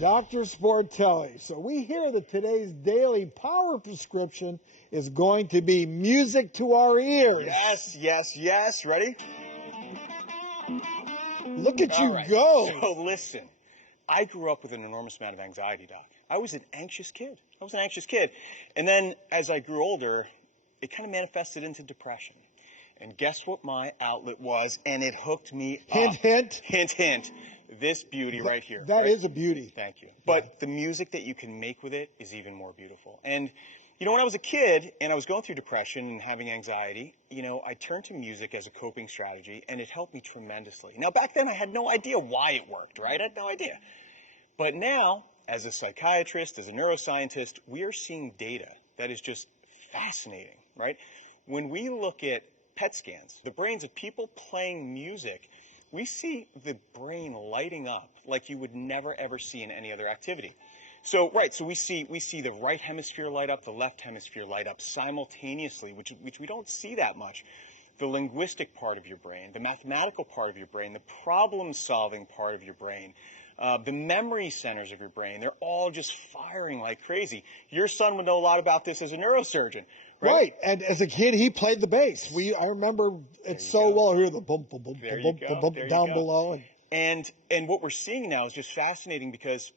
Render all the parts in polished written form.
Dr. Sportelli. So we hear that today's daily power prescription is going to be music to our ears. Yes, yes, yes. Ready? Look at you right. go. So listen, I grew up with an enormous amount of anxiety, Doc. I was an anxious kid. And then as I grew older, it kind of manifested into depression. And guess what my outlet was? And it hooked me Hint, up. hint. Hint, hint. This beauty right here. That right? is a beauty. Thank you. But the music that you can make with it is even more beautiful. And, you know, when I was a kid and I was going through depression and having anxiety, you know, I turned to music as a coping strategy, and it helped me tremendously. Now, back then, I had no idea why it worked, right? I had no idea. But now, as a psychiatrist, as a neuroscientist, we are seeing data that is just fascinating, right? When we look at PET scans, the brains of people playing music, we see the brain lighting up like you would never ever see in any other activity. So we see the right hemisphere light up, the left hemisphere light up simultaneously, which we don't see that much. The linguistic part of your brain, the mathematical part of your brain, the problem-solving part of your brain, the memory centers of your brain, they're all just firing like crazy. Your son would know a lot about this as a neurosurgeon. Right, and as a kid, he played the bass. I remember it so well. I hear the bump, bump, bump, bump, bump, bump down below. And what we're seeing now is just fascinating, because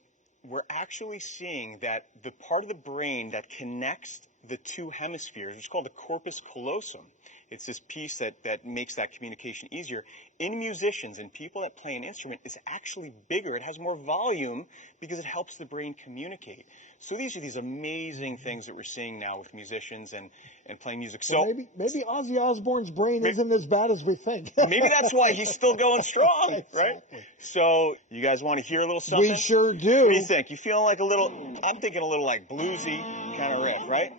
we're actually seeing that the part of the brain that connects the two hemispheres, which is called the corpus callosum, it's this piece that makes that communication easier, in musicians and people that play an instrument, is actually bigger. It has more volume because it helps the brain communicate. So these are these amazing things that we're seeing now with musicians and playing music. So maybe Ozzy Osbourne's brain isn't as bad as we think. Maybe that's why he's still going strong, Exactly. right? So you guys want to hear a little something? We sure do. What do you think? You feeling like a little, I'm thinking a little like bluesy kind of riff, right?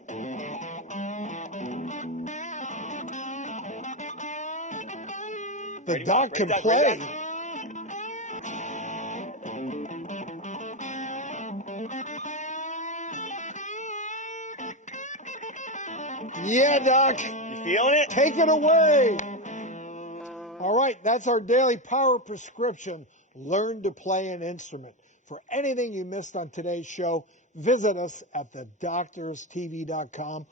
The doc can play. Yeah, Doc. You feeling it? Take it away. All right, that's our daily power prescription. Learn to play an instrument. For anything you missed on today's show, visit us at thedoctorstv.com.